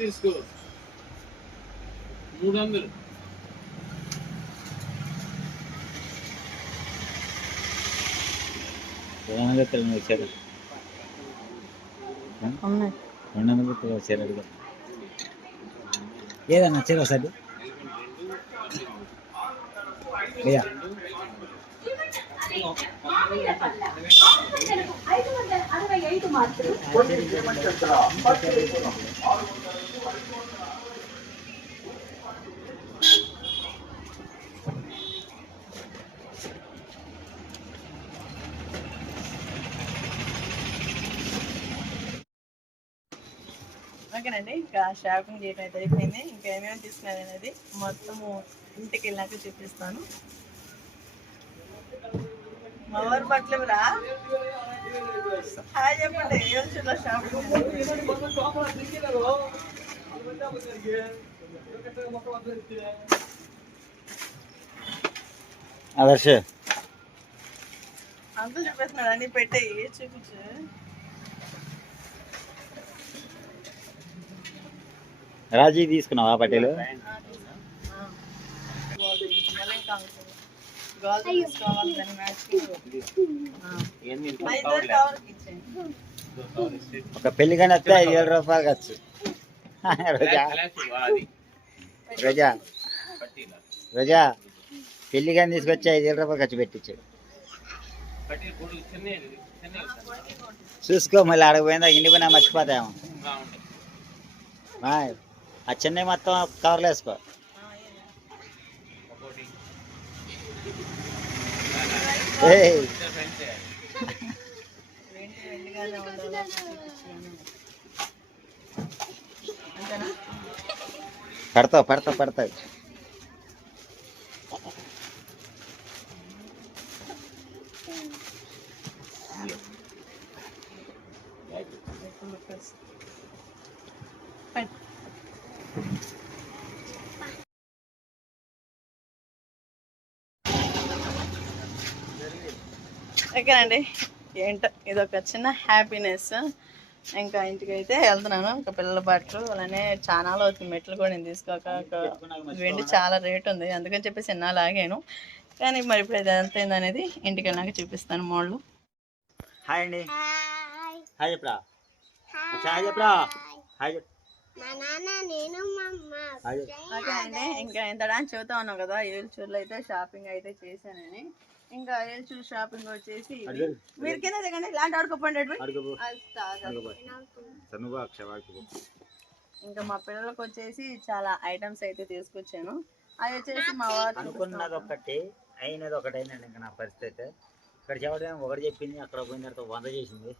తీసుకో 300 ఏదన్నా చీర వస్తుంది ఓకేనండి. ఇంకా షాపింగ్ చేయడం అయితే అయిపోయింది. ఇంకా ఏమేమి తీసుకున్నాను అనేది మొత్తము ఇంటికి వెళ్ళాక చూపిస్తాను. మా ఊరు బట్టలు రా హాయ్ చెప్పండి. ఏదో షాపింగ్ ఆదర్శ అంకుల్ చూపిస్తున్నాడు అన్ని పెట్టాయి చూపించు. రాజీ తీసుకున్నావా పట్టేలు ఒక పెళ్లి కానీ వస్తే 5,000 రూపాయలు ఖర్చు. రోజా రోజా పెళ్లి కానీ తీసుకొచ్చి 5,000 రూపాయలు ఖర్చు పెట్టించాడు. చూసుకో మళ్ళీ ఆడకపోయిందా ఇంటి పోయినా మర్చిపోతాము. ఆ చెన్నై మొత్తం కవర్లు వేసుకో. పడతావు పడతావు పడతావు. ఓకేనండి. ఏంటో ఇదొక చిన్న హ్యాపీనెస్. ఇంకా ఇంటికి అయితే వెళ్తున్నాను. ఇంకా పిల్లల బట్టలు అలానే చాలా అవుతుంది. మెట్లు కూడా నేను తీసుకోక వెండి చాలా రేట్ ఉంది అందుకని చెప్పేసి ఎన్నా లాగాను. కానీ మరి ఇప్పుడు ఇది ఎంత అయింది అనేది ఇంటికి వెళ్ళాక చూపిస్తాను. మోళ్ళు హాయ్ అండి. హాయ్ చెప్పరా హాయ్ చెప్పరా హాయ్ చెప్ప. ఓకే అండి. ఇంకా ఎంత అని చెబుతా ఉన్నాం కదా ఏల్చూరులో అయితే షాపింగ్ అయితే చేశానని. ఇంకా ఏల్చూరు షాపింగ్ వచ్చేసి మీరు కింద దిగండి ఇలాంటి ఆడుకోపోండి. ఇంకా మా పిల్లలకు వచ్చేసి చాలా ఐటమ్స్ అయితే తీసుకొచ్చాను. అవి వచ్చేసి మా వారు అనుకున్నది ఒకటి అయినది ఒకటి అయినండి. ఇంకా నా పరిస్థితి అయితే ఇక్కడ చెప్పడం ఒకటి చెప్పింది అక్కడ పోయిన తర్వాత 100 చేసింది.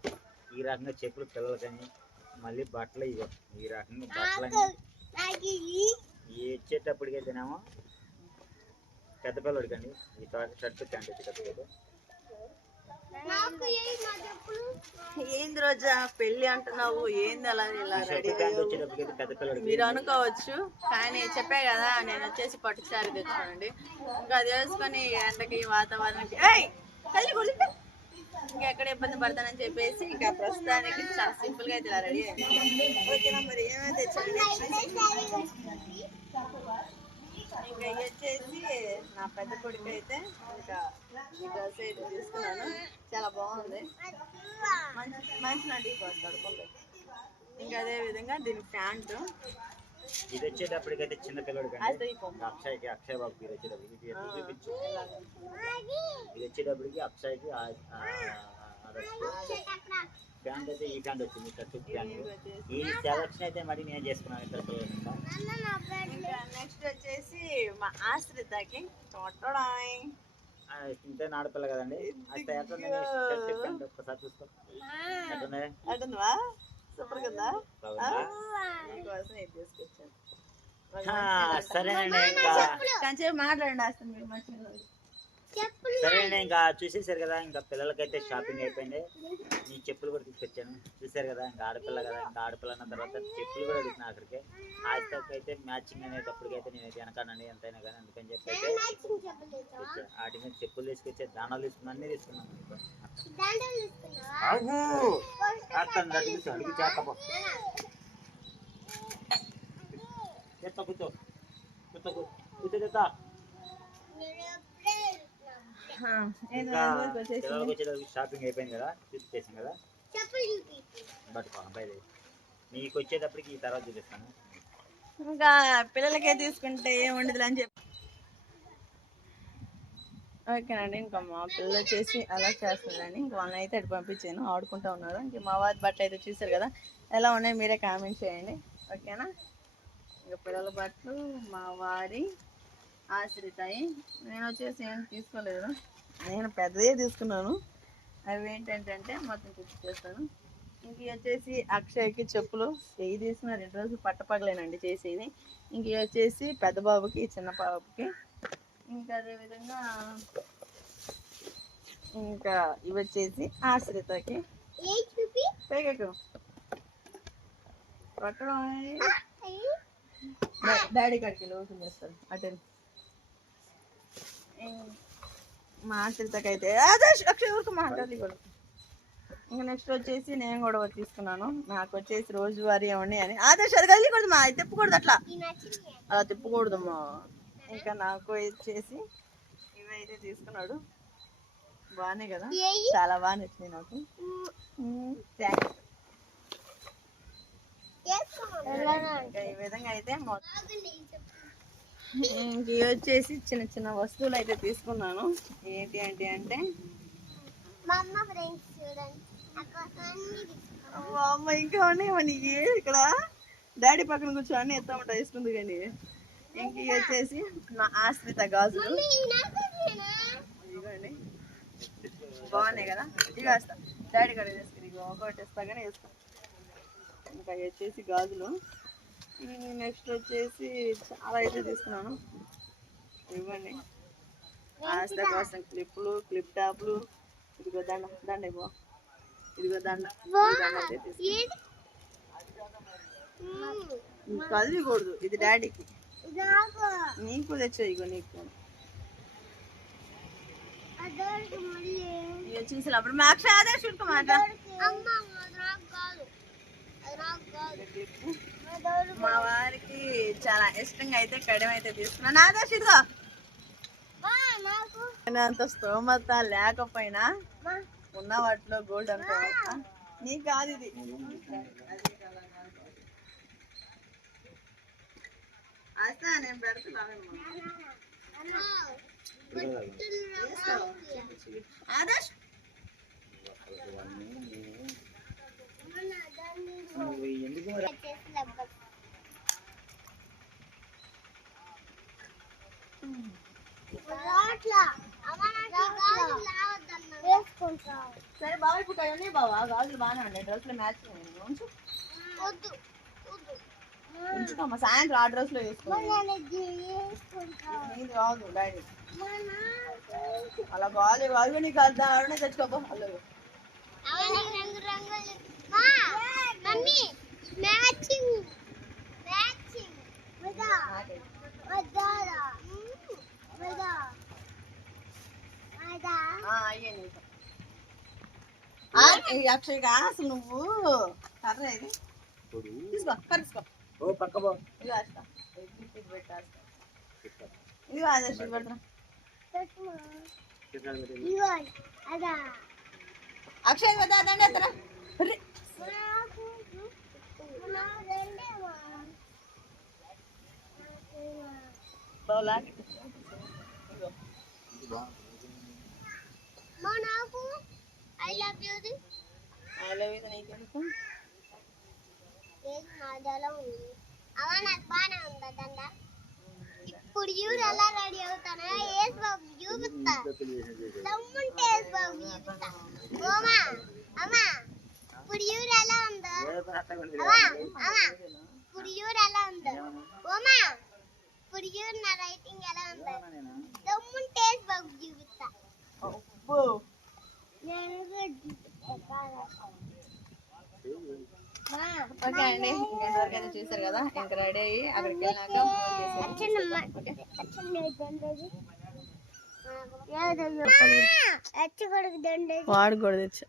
ఈ రకంగా చెప్పులు పిల్లలకని మళ్ళీ బట్టలు ఇవ్వ ఈ రకంగా బట్టలని ఇచ్చేటప్పటికైతేనేమో పెద్ద పిల్లడికి అండి ఈ షర్ట్ ప్యాంట్ వచ్చి పెద్ద పిల్లలు. ఏంది రోజా పెళ్ళి అంటున్నావు ఏంది అలా ఇలా రెడీ మీరు అనుకోవచ్చు. కానీ చెప్పే కదా నేను వచ్చేసి పట్టు శారీ తెచ్చుకోనండి. ఇంకా అది వేసుకొని ఎండకి వాతావరణానికి ఇంకా ఎక్కడ ఇబ్బంది పడతానని చెప్పేసి ఇంకా ప్రస్తుతానికి చాలా సింపుల్ గా అయితే ఇలా రెడీ అయ్యింది. ఓకేనా మరి ఏమైనా తెచ్చాను. ఇంకా వచ్చేసి నా పెద్ద కొడుకు అయితే ఇంకా ఈ డ్రెస్ అయితే తీసుకున్నాను. చాలా బాగుంది. మంచి మంచి నటికి వస్తాడు. ఇంకా అదే విధంగా దీని ప్యాంటు ఇది వచ్చేటప్పటికైతే చిన్న పిల్లడు అక్షయ్కి అక్షయ్ బాబు ఇది వచ్చేటప్పటికి ఇది వచ్చేటప్పటికి అక్షయ్కి ప్యాంట్ అయితే ఈ ప్యాంట్ వచ్చింది. షర్ట్ ప్యాంట్ ఈ సెలక్షన్ అయితే మరి నేను చేసుకున్నాను ఇద్దరు పిల్లలు. నెక్స్ట్ వచ్చేసి మా ఆశ్రితకి ఇంతే ఆడపిల్ల కదండి. ఒక్కసారి చూసుకో అటుందివా సూపర్ కదా. మీకోసం ఇది తీసుకొచ్చాను. సరేనండి. కొంచెం మాట్లాడండి అసలు మీరు మంచిగా సరే అండి, ఇంకా చూసేసారు కదా, ఇంకా పిల్లలకైతే షాపింగ్ అయిపోయింది. ఈ చెప్పులు కూడా తీసుకొచ్చాను, చూసారు కదా. ఇంకా ఆడపిల్ల కదా, ఇంకా ఆడపిల్ల అన్న తర్వాత చెప్పులు కూడా అడుగుతున్నా అక్కడికి. ఆస్తికి అయితే మ్యాచింగ్ అనేటప్పటికైతే నేను వెనకానండి ఎంతైనా కానీ, అందుకని చెప్పి అయితే వాటి మీద చెప్పులు తీసుకొచ్చే, దానాలు తీసుకున్నా, అన్నీ తీసుకున్నాను. అడుగు చేతపో కూర్చో కూర్చో కూర్చో. పిల్లలకి వచ్చేటప్పుడు షాపింగ్ అయిపోయింది కదా, చూపించేసాం కదా. బట్ అబ్బాయి మీకు వచ్చేటప్పటికి ఈ తర్వాత చూపిస్తాను. ఇంకా పిల్లలకే తీసుకుంటే ఏం ఉండదు అని చెప్పి. ఓకేనండి, ఇంకా మా పిల్లలు వచ్చేసి అలా చేస్తున్నారని ఇంక వాళ్ళని అయితే అటు పంపించాను, ఆడుకుంటూ ఉన్నారు. ఇంక మా వారి బట్టలు అయితే చూసారు కదా, ఎలా ఉన్నాయి మీరే కామెంట్ చేయండి. ఓకేనా, ఇంకా పిల్లల బట్టలు మా వారి ఆశ్రితాయి. నేను వచ్చేసి ఏం తీసుకోలేదు, నేను పెద్దదే తీసుకున్నాను. అవి ఏంటంటే మొత్తం చూపించేస్తాను. ఇంక వచ్చేసి అక్షయ్కి చెప్పులు చేయి తీసుకున్న 2 రోజులు పట్టపగలేనండి చేసేది. ఇంక వచ్చేసి పెద్ద బాబుకి చిన్న బాబుకి. ఇంకా అదేవిధంగా ఇంకా ఇవి వచ్చేసి ఆశ్రితకి. డాడీ కాడికి వెళ్ళి ఓపెన్ చేస్తారు అటెండ్. మా ఆశ్రితకి అయితే అదే అక్షయ్ ఊరికి మాట్లాడాలి కూడా. ఇంకా నెక్స్ట్ వచ్చేసి నేను కూడా తీసుకున్నాను, నాకు వచ్చేసి రోజువారీ ఏమండి అని. ఆదేశ్ అది కలిగకూడదు మా, తిప్పకూడదు అట్లా, అలా తిప్పకూడదమ్మా. ఇంకా నాకు వచ్చేసి ఇవైతే తీసుకున్నాడు, బాగున్నాయి కదా, చాలా బాగా నచ్చినాయి నాకు. ఇంకా ఈ విధంగా అయితే ఇంక వచ్చేసి చిన్న చిన్న వస్తువులు అయితే తీసుకున్నాను. ఏంటి అంటే అమ్మ ఇంకా ఉన్నాయి మనకి ఇక్కడ. డాడీ పక్కన కూర్చొని ఎత్తా ఉంటా వేసుకుంది. కానీ ఇంక వచ్చేసి నా ఆశ్రిత గాజులు ఇదిగోండి, బాగున్నాయి కదా. ఇవి వేస్తా డాడీ కూడా వేసుకుని, ఇక ఒకటి వేస్తా కానీ వేస్తా. ఇంకా వచ్చేసి గాజులు. నెక్స్ట్ వచ్చేసి చాలా అయితే తీసుకున్నాను. ఇవ్వండి ఆస్త కోసం క్లిప్పులు, క్లిప్ టాప్లు. ఇదిగో దండ ఇవ్వ, ఇదిగో దండ కదిలికూడదు, ఇది డాడీకి, నీకు తెచ్చా. ఇగో నీకు చూసినప్పుడు మా అక్షయ అదే చుట్టుమాట. మా వారికి చాలా ఇష్టంగా అయితే కడియం అయితే తీసుకున్నాను. అదే ఇదిగో అంత స్తోమత లేకపోయినా ఉన్న వాటిలో గోల్డ్ అనుకో. నీకు కాదు ఇది, అస్తా నేను పెడుతున్నాను. ఆదర్శ్ సరే బాగా ఇప్పుడు ఉన్నాయి బావా, గాజులు బాగానే ఉన్నాయి, డ్రెస్లో మ్యాచ్ ఉంచు ఉంచుకోమ్మా. సాయంత్రం ఆ డ్రెస్లో వేసుకోండి, నీది కాదు డాడీ. అలా కాదు కాదు, నీకు అర్థం తెచ్చుకోపో. అల్లు అక్షయ్గా అసలు నువ్వు కర్ర ఇది తీసుకో, కరుసుకో. ఇది వేస్తా, ఇది పెట్టేస్తా. ఇది ఆదేశం పెడతా. అక్షయ్ కదా దండ ఎత్తరా. I love you నీకు ఎందుకు? ఇప్పుడు చూడు ఎలా రెడీ అవుతానా. ఏసు బాబు చూపిస్తా, తమ్ముంటే ఏసు బాబు చూపిస్తా. ఓమా అమ్మా ఇప్పుడు చూడు ఎలా ఉందో. అమ్మా అమ్మా ఇప్పుడు చూడు ఎలా ఉందో. ఓమా ఇప్పుడు చూడు నా రైటింగ్ ఎలా ఉందో. తమ్ముంటే ఏసు బాబు చూపిస్తా. ఓకే అండి, ఇంకెంతవరకు అయితే చూసారు కదా. ఇంకా రెడీ అయ్యి అక్కడికి వెళ్ళాక వాడు కూడా తెచ్చు.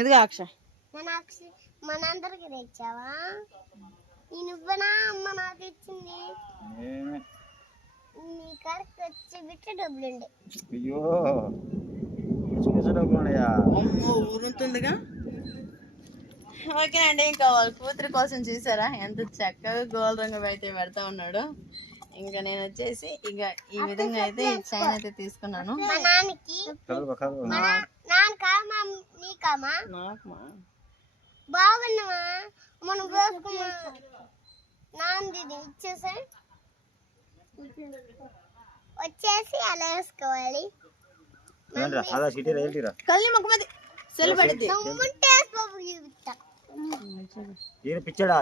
ఇదిగా అక్షయ్, మనందరికి తెచ్చావా? నువ్వనా అమ్మ నాకు ఇచ్చింది? నీ కరెక్ట్ వచ్చి బిట్టు డబ్బులుండే. అయ్యో డబ్బులు ఉన్నాయా? ఊరుతుందిగా. ఓకే అండి, ఇంకా వాళ్ళ కూతురి కోసం చూసారా ఎంత చక్కగా గోల్డ్ రంగు అయితే పెడతా ఉన్నాడు. ఇంకా నేను వచ్చేసి ఇక ఈ విధంగా అయితే ఈ చైన్ అయితే తీసుకున్నాను. మా నాన్నకి బాగున్నావా? మనం వేసుకున్నా నాన్నది ఇచ్చేసా వచ్చేసి అలా వేసుకోవాలి. కళ్ళు మొక్కమది సెల్ పడితే పిచ్చడా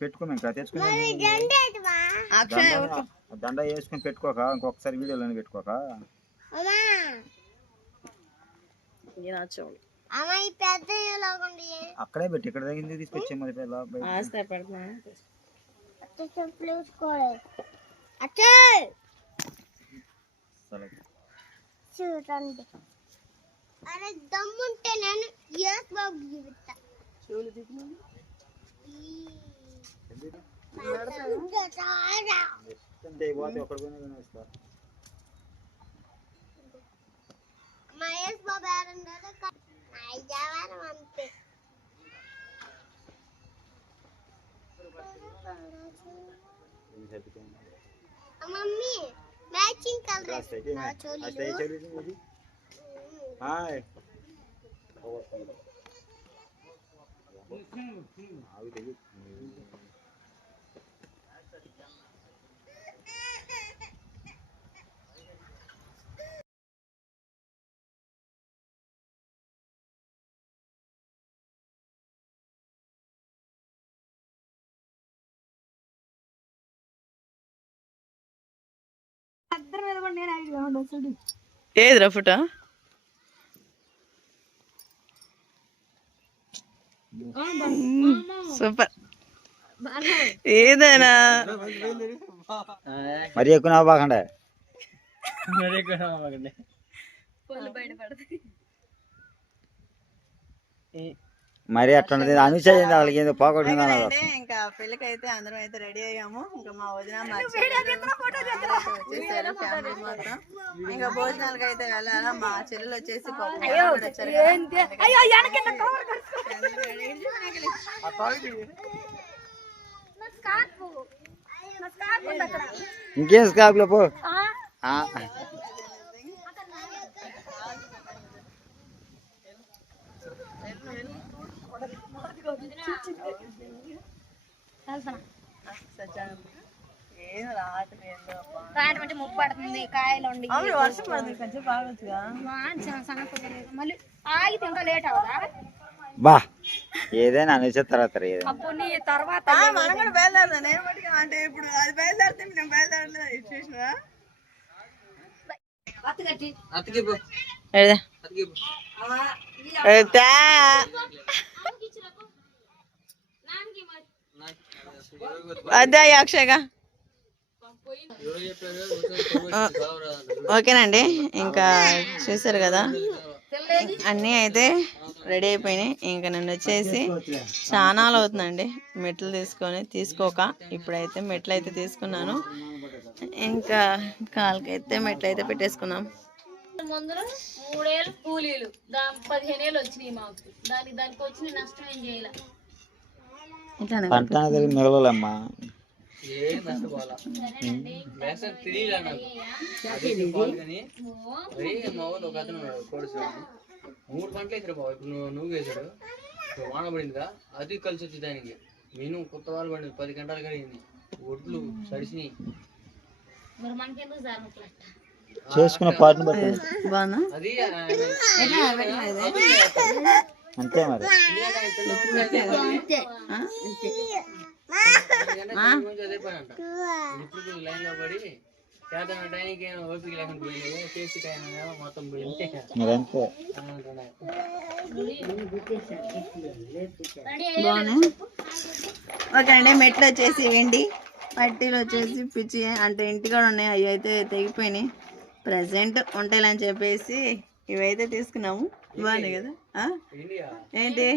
పెట్టుకున్నా ఇంకా తెచ్చుకున్నా దండ వేసుకుని పెట్టుకోక ఇంకొకసారి వీడియోలో పెట్టుకోక. అక్కడే పెట్టి ఇక్కడ దగ్గర తీసుకొచ్చే మరి చూడండి. అరే దమ్ముంటే నేను ఎస్ బాబు చూపిస్తా. మహేష్ బాబు ఎవరు అంతే. మమ్మీ మ్యాచింగ్ కలర్ ఏది రఫుటా? సూపర్. ఏదైనా మరి ఎక్కువ బాగుండే మరి అట్లా అనుసరించింది వాళ్ళకి ఏదో పోగొట్టింది. ఇంకా పెళ్ళికి అయితే అందరం అయితే రెడీ అయ్యాము. ఇంకా మా వదిన వచ్చేసారు ఫ్యామిలీ మొత్తం. ఇంకా భోజనాలకి అయితే వెళ్ళాలా. మా చెల్లెలు వచ్చేసి ఇంకేం స్కార్ఫ్ లో పో. రాయడం ముప్పు పడుతుంది. కాయలు వర్షం పడుతుంది కొంచెం బాగొచ్చుగా. మళ్ళీ ఆగితే ఇంకా లేట్ అవుదా? బా ఏదైనా అనేసి తర్వాత మనం కూడా బయలుదేరుతాం. నేను బట్టి అంటే ఇప్పుడు అది బయలుదేరితే నేను బయలుదేరలేదు చూసినా. అదే అక్షయ్గా. ఓకేనండి, ఇంకా చూసారు కదా అన్నీ అయితే రెడీ అయిపోయినాయి. ఇంకా నన్ను వచ్చేసి చానాలు అవుతుందండి మెట్లు తీసుకోక. ఇప్పుడైతే మెట్లు అయితే తీసుకున్నాను. ఇంకా కాళ్ళకైతే మెట్లు అయితే పెట్టేసుకున్నాం. ముందర 3 ఏళ్ళు కూలీలు 15 ఏళ్ళు వచ్చినాయి మాకు. దానికి వచ్చిన నష్టం ఏం చేయాలి. మిగలమ్మా మూడు పంటలు వేసారు బాబు. ఇప్పుడు నువ్వు వేసాడు వాన పడిందిగా అది కలిసి వచ్చి దానికి నేను కొత్త వాళ్ళు పడింది 10 గంటలు కడిగింది. ఒడ్లు సడిసినాయి. మరి మనకెందుకు జారినట్లు చేసుకున్న పాటను బట్టి బాగున్నా అది అంతే మరి. అదే పని అంట. ఇప్పుడు లైన్ లో పడి చేద్దాం టైంకి ఓపిక లేకుండా పోయింది, చేసి టైం మొత్తం పోయింది. మరి అంతే. బాగున్నాయి. ఓకే అండి, మెట్లు వచ్చేసి వెండి, పట్టీలు వచ్చేసి పిచ్చి అంటే ఇంటికాడ ఉన్నాయి, అవి అయితే తెగిపోయినాయి. ప్రజెంట్ ఉంటాయని చెప్పేసి ఇవైతే తీసుకున్నాము. బాగున్నాయి కదా. ఏంటి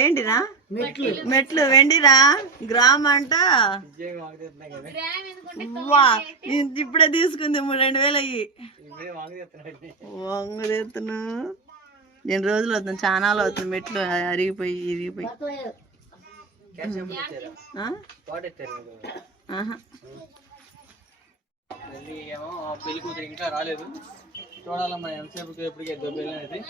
ఏంటిరా మెట్లు వెండిరా, గ్రామ్ అంట. వా ఇప్పుడే తీసుకుంది 2000 అయ్యి. వంగు తెస్తున్నా 2 రోజులు అవుతుంది, చాలా అవుతుంది. మెట్లు అరిగిపోయి ఇరిగిపోయి. ఏమో పెళ్లి కూతురు ఇంకా రాలేదు, చూడాలమ్మా ఎంతసేపు ఎప్పటికే దొబ్బెళ్ళి అనేది.